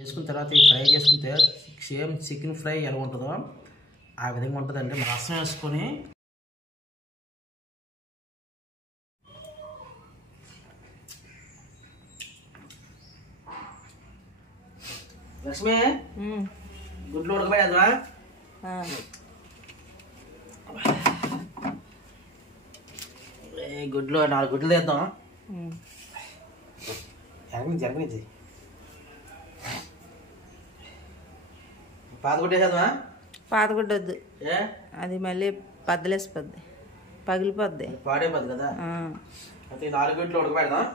చేసుకున్న తర్వాత ఈ ఫ్రై చేసుకుంటే సేమ్ చికెన్ ఫ్రై ఎలా ఉంటుందో ఆ విధంగా ఉంటుందండి. రసం వేసుకొని లక్ష్మి గుడ్లు ఉడకబెడదా? గుడ్లు 4 గుడ్లు తెద్దాం. జరగనిది పాతగుడ్డ వేసేద్దామా? పాతగుడ్డ వద్దు, అది మళ్ళీ పద్దలేసిపోద్ది, పగిలిపోద్ది, పాడైపోద్ది కదా. అయితే 4 గుడ్లు ఉడకబెడదాం.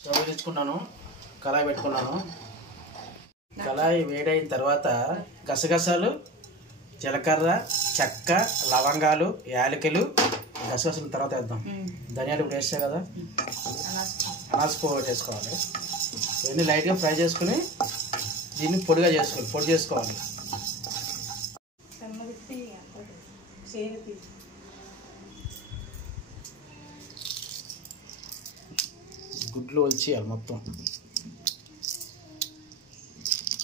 స్టవ్ వేసుకున్నాను, కళాయి పెట్టుకున్నాను. కళాయి వేడైన తర్వాత గసగసాలు, జీలకర్ర, చెక్క, లవంగాలు, యాలకులు, గసగసాల తర్వాత వేద్దాం. ధనియాలు ఇప్పుడు వేస్తాయి కదా, అనాస పువ్వు వేసుకోవాలి. ఇవన్నీ లైట్గా ఫ్రై చేసుకుని దీన్ని పొడి చేసుకోవాలి. గుడ్లు వచ్చేయాలి మొత్తం.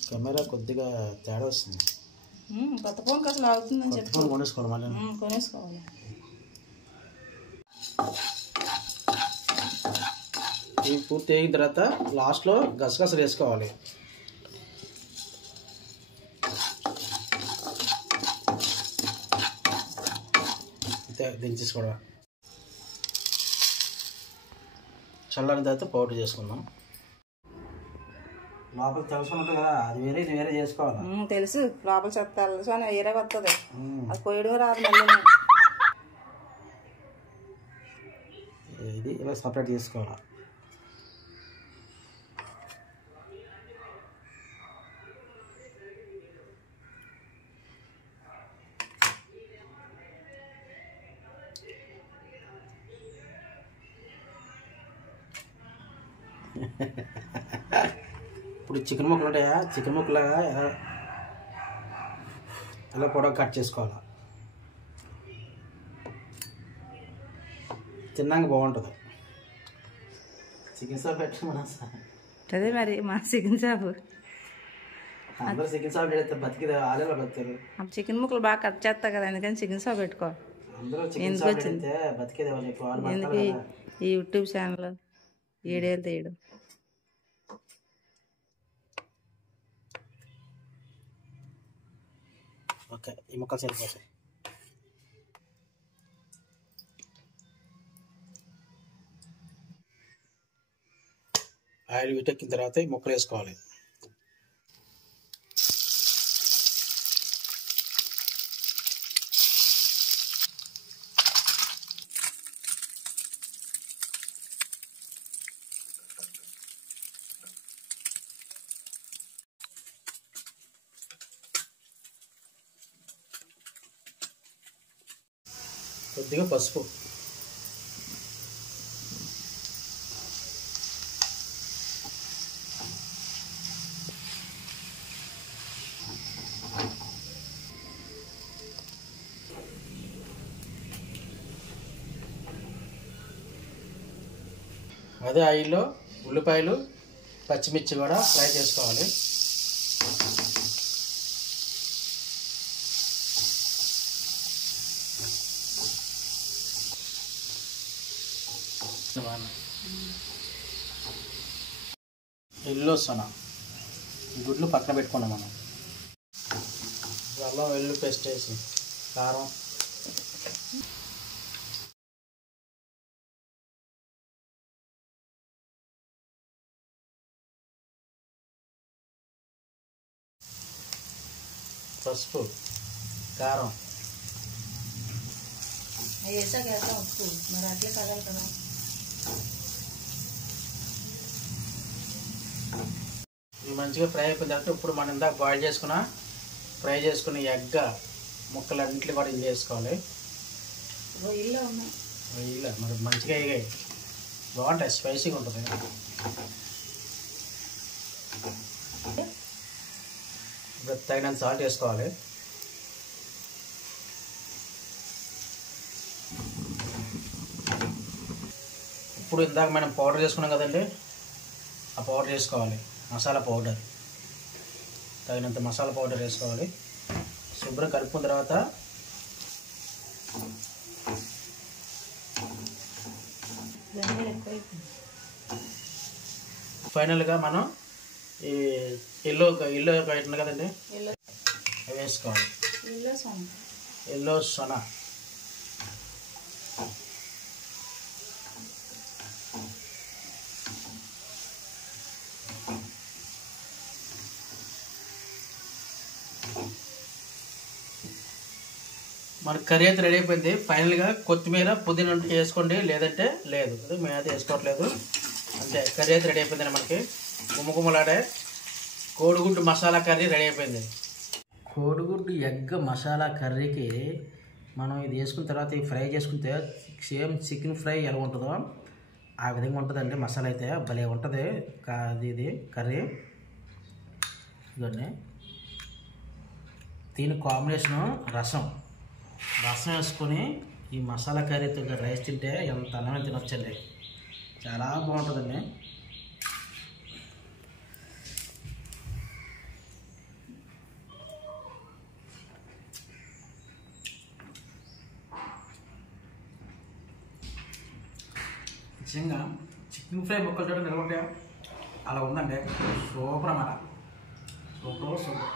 కెమెరా కొద్దిగా తేడా వస్తుంది. కొత్త ఫోన్కి అసలు అవుతుందని చెప్పి కొనేసుకోవాలి. మళ్ళీ కొనేసుకోవాలి. ఇవి పూర్తి అయిన తర్వాత లాస్ట్లో గసగసాలు వేసుకోవాలి. అంతే, దించేసుకోవడం. చల్లని తర్వాత పౌడర్ చేసుకుందాం. లోపల తెలుసుకున్నట్టు కదా, అది వేరే ఇది వేరే చేసుకోవాలి. తెలుసు, లోపల చెత్త తెలుసు అని వేరే వస్తుంది, అది పోయడం రాదు. మళ్ళీ ఇది ఇలా సపరేట్ చేసుకోవాలి. ఇప్పుడు చికెన్ ముక్కలు ఉంటాయా, చికెన్ ముక్కలుగా ఇలా కూడా కట్ చేసుకోవాలి. తిన్నాక బాగుంటుంది. చికెన్ షాప్ పెట్టమన్నా అదే మరి మా చికెన్ షాప్. అందరూ చికెన్ షాప్ పెడితే బతికిదే, ఆడేలా బతికారు. చికెన్ ముక్కలు బాగా కట్ చేస్తా కదా, అందుకని చికెన్ షాప్ పెట్టుకో. అందరూ చికెన్ షాప్ పెడితే బతికేదే. ఎందుకు ఈ యూట్యూబ్ ఛానల్ ఏడేళ్ళు తీయడం. ఓకే, ఈ ముక్కలు సరిపోతాయి. ఆయిల్ వీటెక్కిన తర్వాత ఈ ముక్కలు వేసుకోవాలి. కొద్దిగా పసుపు, అదే ఆయిల్లో ఉల్లిపాయలు, పచ్చిమిర్చి కూడా ఫ్రై చేసుకోవాలి. ఎల్లో సొన గుడ్లు పక్కన పెట్టుకున్నాం మనం. అల్లం వెల్లుల్లి పేస్ట్ వేసి, కారం, పసుపు, కారం వేసాక వేస్తాం ఉప్పు, మరి అట్లే కలర్ కదా. ఇవి మంచిగా ఫ్రై అయిపోయిన తర్వాత ఇప్పుడు మనం ఇందాక బాయిల్ చేసుకున్న ఫ్రై చేసుకున్న ఎగ్ ముక్కలన్నింటినీ కూడా ఇది చేసుకోవాలి. రొయ్యల్లో ఉన్నాయి. వేయలే మరి మంచిగా వేగాయి, బాగుంటాయి, స్పైసీగా ఉంటుంది. ఇప్పుడు తగినంత సాల్ట్ వేసుకోవాలి. ఇప్పుడు ఇందాక మనం పౌడర్ చేసుకున్నాం కదండి, ఆ పౌడర్ వేసుకోవాలి. మసాలా పౌడర్, తగినంత మసాలా పౌడర్ వేసుకోవాలి. శుభ్రం కలుపుకున్న తర్వాత ఫైనల్గా మనం ఈ ఎల్లో అవుతుంది కదండి, అవి వేసుకోవాలి. ఎల్లో సొనా, మన కర్రీ అయితే రెడీ అయిపోయింది. ఫైనల్గా కొత్తిమీర పుదీనా వేసుకోండి, లేదంటే లేదు. మేమైతే వేసుకోవట్లేదు. అంతే, కర్రీ అయితే రెడీ అయిపోయిందండి. మనకి గుమ్మగుమ్మలాడే కోడిగుడ్డు మసాలా కర్రీ రెడీ అయిపోయింది. కోడిగుడ్డు ఎగ్ మసాలా కర్రీకి మనం ఇది వేసుకున్న తర్వాత ఈ ఫ్రై చేసుకుంటే సేమ్ చికెన్ ఫ్రై ఎలా ఉంటుందో ఆ విధంగా ఉంటుందండి. మసాలా అయితే భలే ఉంటుంది. ఇది కర్రీ ఇదండి. దీని కాంబినేషను రసం వేసుకొని ఈ మసాలా కర్రీతో రైస్ తింటే ఎంత అన్నమే తినొచ్చండి, చాలా బాగుంటుందండి. నిజంగా చికెన్ ఫ్రై ముక్కలు చూడండి ఎలా ఉంటాయో అలా ఉందండి. సూపర్ అన్నమాట, సూపర్.